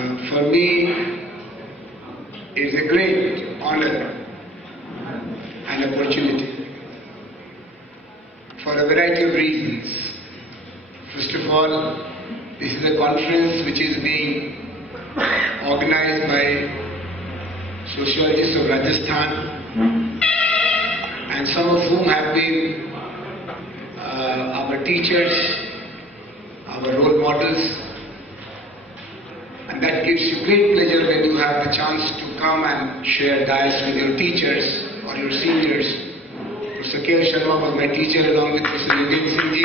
For me, it's a great honor and opportunity for a variety of reasons. First of all, this is a conference which is being organized by sociologists of Rajasthan, and some of whom have been our teachers, our role models, and that gives you great pleasure when you have the chance to come and share dais with your teachers or your seniors. Mr. K. Sharma was my teacher along with Mr. Yogen Singh ji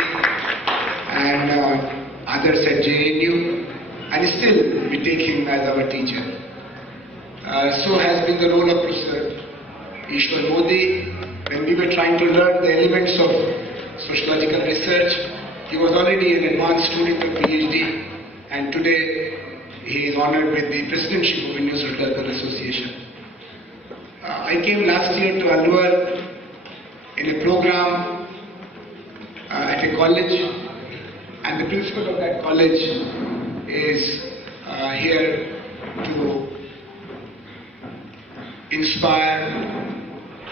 and others at JNU, and still we take him as our teacher. So has been the role of Professor Ishwar Modi. When we were trying to learn the elements of sociological research, he was already an advanced student of PhD, and today he is honored with the presidentship of Indian Sociological Association. I came last year to Alwar in a program at a college, and the principal of that college is here to inspire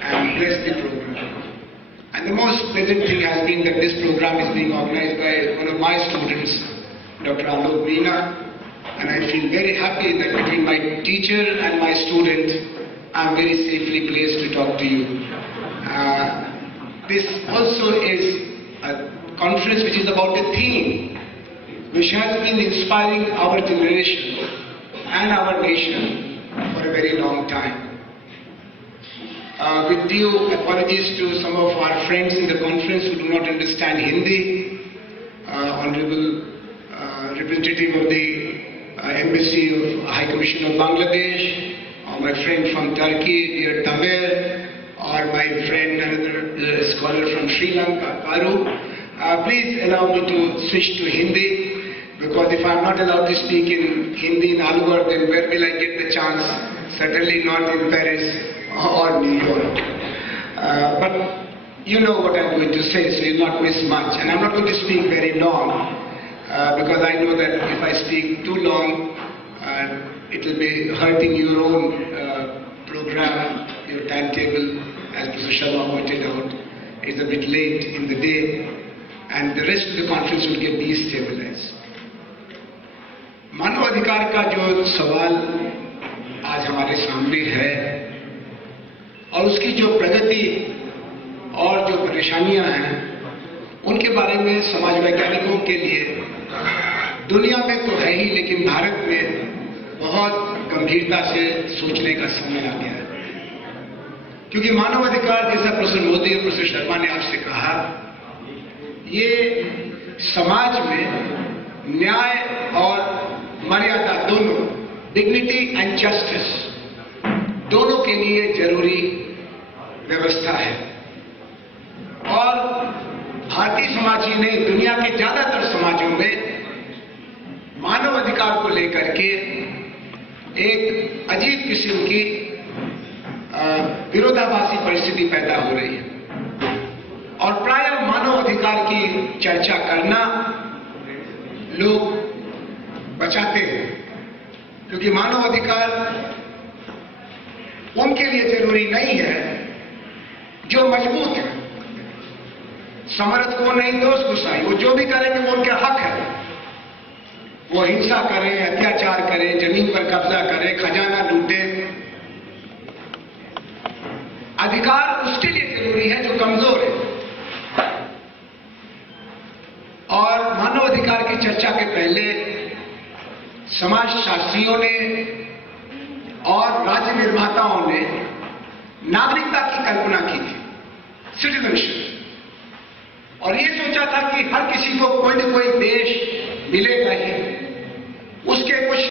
and bless the program. And the most pleasant thing has been that this program is being organized by one of my students, Dr. Alok Meena, and I feel very happy that between my teacher and my student, I am very safely placed to talk to you. This also is a conference which is about a theme which has been inspiring our generation and our nation for a very long time. With due apologies to some of our friends in the conference who do not understand Hindi, Honorable Representative of the Embassy of High Commission of Bangladesh, or my friend from Turkey, dear Tamer, or my friend, another scholar from Sri Lanka, Karu. Please allow me to switch to Hindi, because if I am not allowed to speak in Hindi in Alwar, then where will I get the chance? Certainly not in Paris or New York. But you know what I'm going to say, so you'll not miss much. And I'm not going to speak very long, because I know that if I speak too long, it will be hurting your own program, your timetable. As Professor Sharma pointed out, it's a bit late in the day, and the rest of the conference will get destabilized. मानव अधिकार का जो सवाल आज हमारे सामने है और उसकी जो प्रगति और जो परेशानियां हैं, उनके बारे में समाज वैज्ञानिकों के लिए दुनिया में तो है ही, लेकिन भारत में बहुत गंभीरता से सोचने का समय आ गया है। क्योंकि मानव अधिकार, जैसा प्रोफेसर मोदी और प्रोफेसर शर्मा ने आपसे कहा, ये समाज में न्याय और मर्यादा दोनों, डिग्निटी एंड जस्टिस, दोनों के लिए जरूरी व्यवस्था है। और भारतीय समाज ही नहीं, दुनिया के ज्यादातर समाजों में मानव अधिकार को लेकर के एक अजीब किस्म की विरोधाभासी परिस्थिति पैदा हो रही है। और प्रायः मानव अधिकार की चर्चा करना लोग बचाते हैं, क्योंकि मानव अधिकार उनके लिए जरूरी नहीं है जो मजबूत है। समर्थ को नहीं दोष गुस्साई, वो जो भी करेंगे वो उनका हक है। वो हिंसा करें, अत्याचार करें, जमीन पर कब्जा करें, खजाना लूटे, अधिकार उसके लिए जरूरी है जो कमजोर है। और मानव अधिकार की चर्चा के पहले समाजशास्त्रियों ने और राज्य निर्माताओं ने नागरिकता की कल्पना की थी, सिटीजनशिप, और ये सोचा था कि हर किसी को कोई न कोई देश मिलेगा ही, उसके कुछ